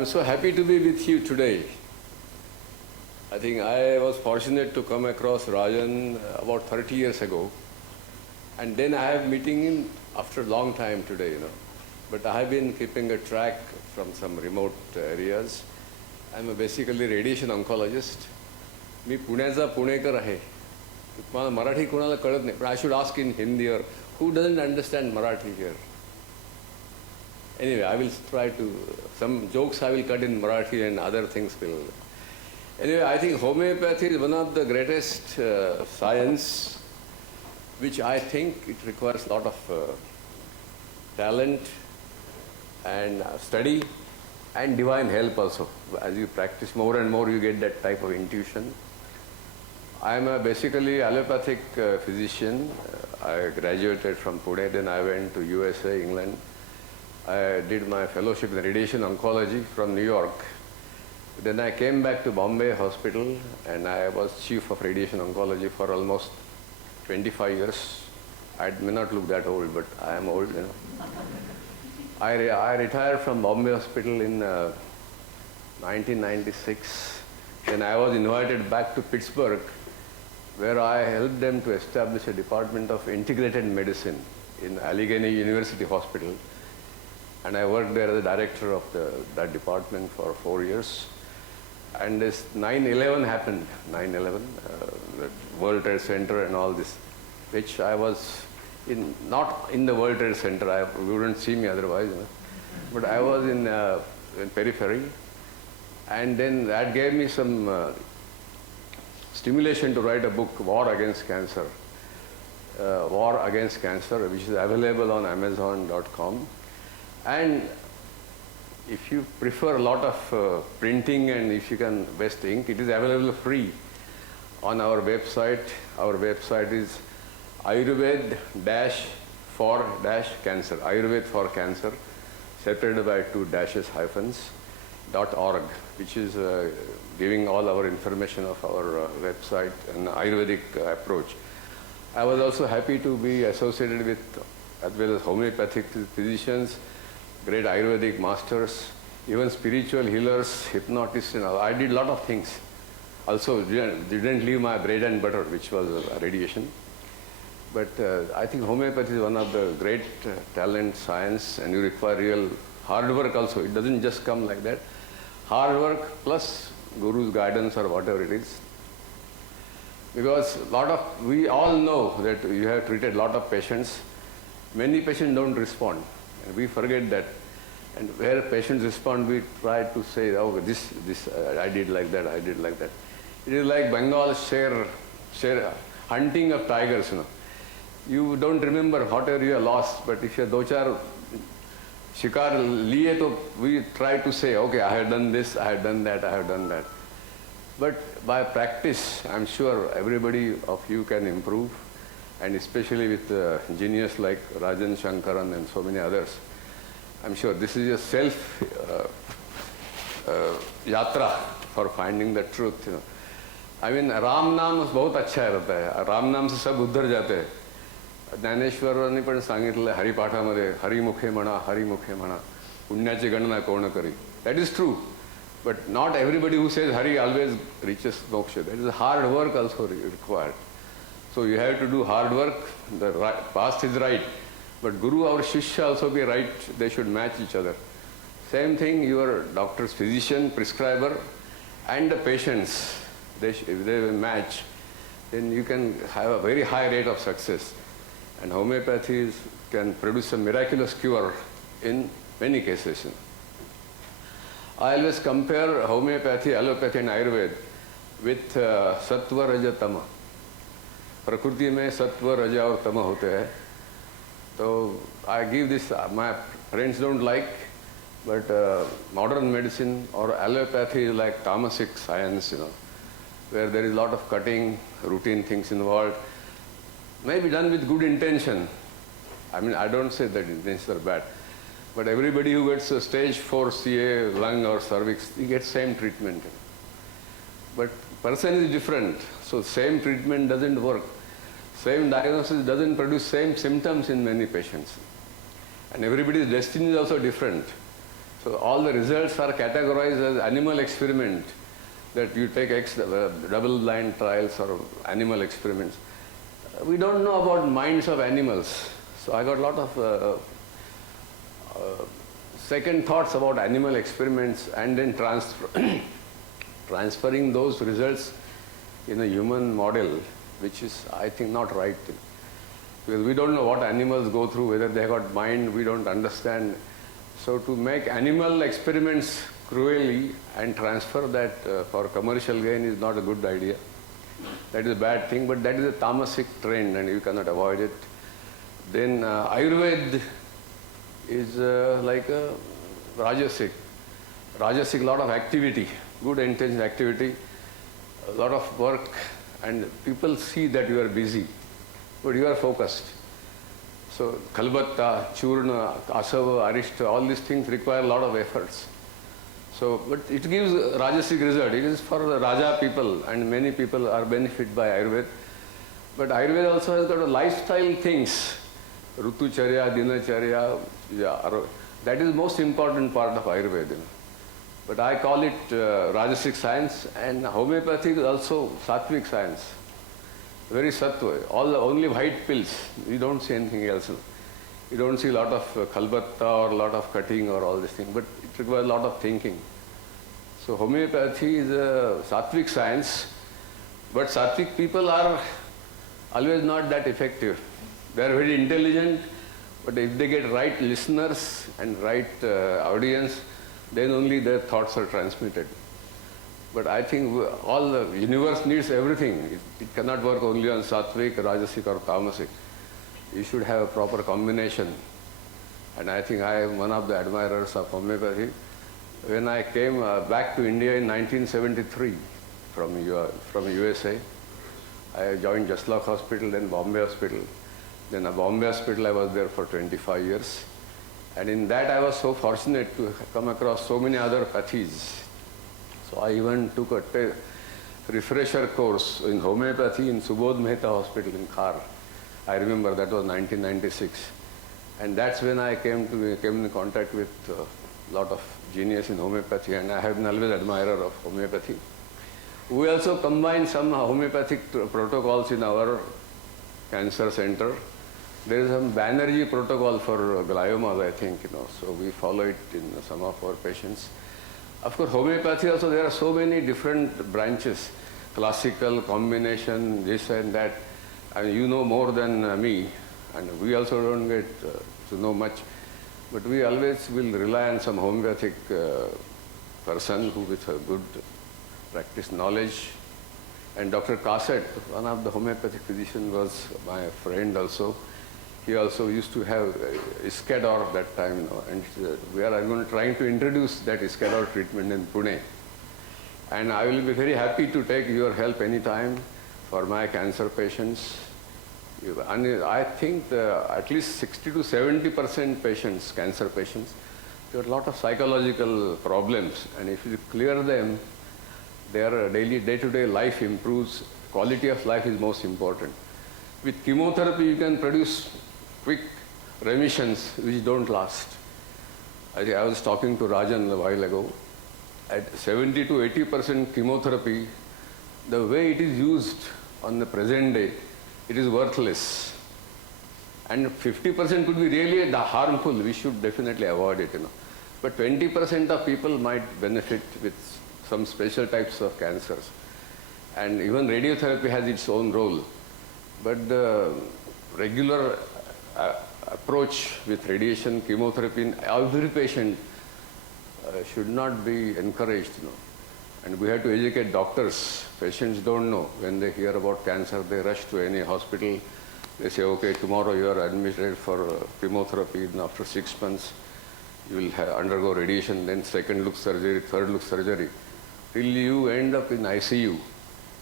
I'm so happy to be with you today. I think I was fortunate to come across Rajan about 30 years ago. And then I have meeting him after a long time today, But I have been keeping a track from some remote areas. I'm basically radiation oncologist. मी पुण्याचा पुणेकर आहे. मला मराठी कोणाला कळत नाही, पण I should ask in Hindi or who doesn't understand Marathi here? Anyway, I will try to, some jokes I will cut in Marathi and other things will. Anyway, I think homeopathy is one of the greatest science, which I think it requires a lot of talent and study and divine help also. As you practice more and more, you get that type of intuition. I am basically allopathic physician. I graduated from Pune, then I went to USA, England. I did my fellowship in radiation oncology from New York. Then I came back to Bombay Hospital and I was chief of radiation oncology for almost 25 years. I may not look that old, but I am old, I retired from Bombay Hospital in 1996. Then I was invited back to Pittsburgh, where I helped them to establish a department of integrated medicine in Allegheny University Hospital. And I worked there as a director of that department for 4 years. And this 9/11 happened, 9/11, the World Trade Center and all this, which I was not in the World Trade Center. You wouldn't see me otherwise, but I was in periphery. And then that gave me some stimulation to write a book, War Against Cancer, which is available on Amazon.com. And if you prefer a lot of printing and if you can best ink, it is available free on our website. Our website is Ayurved for cancer, Ayurved for cancer, separated by 2 dashes hyphens, .org, which is giving all our information of our website and Ayurvedic approach. I was also happy to be associated with, as well as homeopathic physicians, great Ayurvedic masters, even spiritual healers, hypnotists, I did a lot of things. Also, didn't leave my bread and butter, which was radiation. But I think homeopathy is one of the great talent science, and you require real hard work also. It doesn't just come like that. Hard work plus Guru's guidance or whatever it is. Because we all know that you have treated a lot of patients. Many patients don't respond. And we forget that. And where patients respond, we try to say, oh, this I did like that, I did like that. It is like Bengal share hunting of tigers, You don't remember whatever you have lost, but if you have do-char shikar liye, to we try to say, okay, I have done this, I have done that, I have done that. But by practice, I'm sure everybody of you can improve. And especially with genius like Rajan Shankaran and so many others. I'm sure this is a self yatra for finding the truth. I mean, Ram Naam बहुत अच्छा रहता है. Ram Naam से सब उद्धर जाते हैं. ज्ञानेश्वरांनी पण सांगितलं हरिपाठामध्ये हरिमुखे म्हणा पुण्याची गणना कोण करी. That is true. But not everybody who says Hari always reaches moksha. That is hard work also required. So you have to do hard work. The past is right, but Guru or Shishya also be right. They should match each other. Same thing, your doctor's physician, prescriber, and the patients. If they match, then you can have a very high rate of success. And homeopathy can produce a miraculous cure in many cases. I always compare homeopathy, allopathy, and Ayurveda with sattva, raja, tama. प्रकृति में सत्व रजा और तम होते हैं. तो I give this, my friends don't like, but modern medicine or allopathy is like tamasic science, where there is a lot of cutting, routine things involved. Maybe done with good intention. I mean, I don't say that intentions are bad, but everybody who gets a stage 4 CA, lung or cervix, he gets same treatment. But person is different, so same treatment doesn't work. Same diagnosis doesn't produce same symptoms in many patients. And everybody's destiny is also different. So all the results are categorized as animal experiment, that you take double-blind trials or animal experiments. We don't know about minds of animals. So I got a lot of second thoughts about animal experiments, and then transferring those results in a human model, which is, I think, not right. Because we don't know what animals go through, whether they have got mind, we don't understand. So to make animal experiments cruelly and transfer that for commercial gain is not a good idea. That is a bad thing, but that is a tamasic trend and you cannot avoid it. Then Ayurveda is like a Rajasic. Rajasic, lot of activity, good intense activity, a lot of work, and people see that you are busy, but you are focused. So Kalbatta, Churna, Asava, Arishta, all these things require a lot of efforts. So, but it gives Rajasic result. It is for the Raja people, and many people are benefited by Ayurveda. But Ayurveda also has got a lifestyle things, Rutucharya, Dinacharya, that is the most important part of Ayurveda. But I call it Rajasic science, and homeopathy is also Sattvic science. Very sattva, only white pills, you don't see anything else. You don't see a lot of kalbatta or a lot of cutting or all this thing, but it requires a lot of thinking. So homeopathy is a Sattvic science, but Sattvic people are always not that effective. They are very intelligent, but if they get right listeners and right audience, then only their thoughts are transmitted. But I think all the universe needs everything. It cannot work only on Sattvic, Rajasic or Tamasic. You should have a proper combination. And I think I am one of the admirers of homeopathy. When I came back to India in 1973 from USA, I joined Jaslok Hospital, then Bombay Hospital. Then at Bombay Hospital I was there for 25 years. And in that I was so fortunate to come across so many other pathies. So I even took a refresher course in homeopathy in Subodh Mehta Hospital in Khar. I remember that was 1996. And that's when I came in contact with a lot of genius in homeopathy, and I have been always admirer of homeopathy. We also combine some homeopathic protocols in our cancer center. There is some Banerjee protocol for gliomas, I think, so we follow it in some of our patients. Of course, homeopathy also, there are so many different branches, classical, combination, this and that. I mean, you know more than me, and we also don't get to know much. But we always will rely on some homeopathic person who with a good practice knowledge. And Dr. Cassett, one of the homeopathic physicians, was my friend also. He also used to have Iscador that time, and we are trying to introduce that Iscador treatment in Pune. And I will be very happy to take your help anytime for my cancer patients. And I think at least 60 to 70% patients, cancer patients, there are a lot of psychological problems, and if you clear them, their day-to-day life improves. Quality of life is most important. With chemotherapy, you can produce quick remissions which don't last. I was talking to Rajan a while ago. At 70 to 80% chemotherapy, the way it is used on the present day, it is worthless. And 50% could be really harmful. We should definitely avoid it, But 20% of people might benefit with some special types of cancers. And even radiotherapy has its own role. But the regular approach with radiation, chemotherapy in every patient should not be encouraged, And we have to educate doctors. Patients don't know. When they hear about cancer, they rush to any hospital. They say, okay, tomorrow you are admitted for chemotherapy, and after 6 months you will undergo radiation, then second look surgery, third look surgery, till you end up in ICU.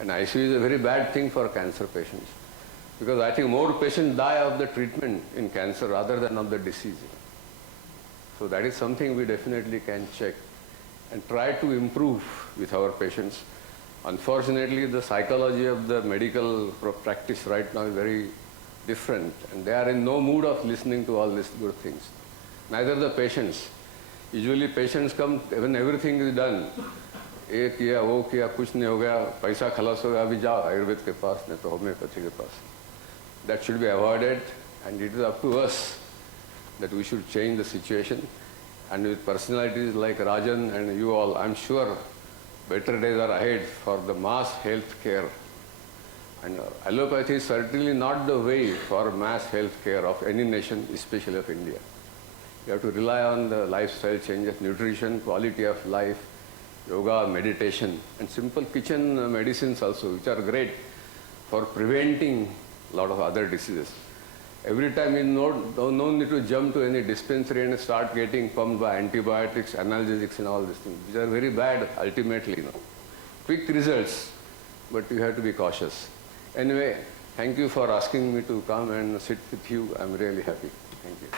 And ICU is a very bad thing for cancer patients, because I think more patients die of the treatment in cancer rather than of the disease. So that is something we definitely can check and try to improve with our patients. Unfortunately, the psychology of the medical practice right now is very different, and they are in no mood of listening to all these good things. Neither the patients. Usually patients come when everything is done. ये किया वो किया कुछ नहीं हो गया, पैसा खलास हो गया, अभी जाओ आयुर्वेद के पास नहीं तो होम्योपैथी के पास. That should be avoided, and it is up to us that we should change the situation. And with personalities like Rajan and you all, I'm sure better days are ahead for the mass health care. And allopathy is certainly not the way for mass health care of any nation, especially of India. You have to rely on the lifestyle changes, nutrition, quality of life, yoga, meditation, and simple kitchen medicines also, which are great for preventing a lot of other diseases. Every time you no need to jump to any dispensary and start getting pumped by antibiotics, analgesics and all these things, which are very bad ultimately. Quick results, but you have to be cautious. Anyway, thank you for asking me to come and sit with you. I'm really happy. Thank you.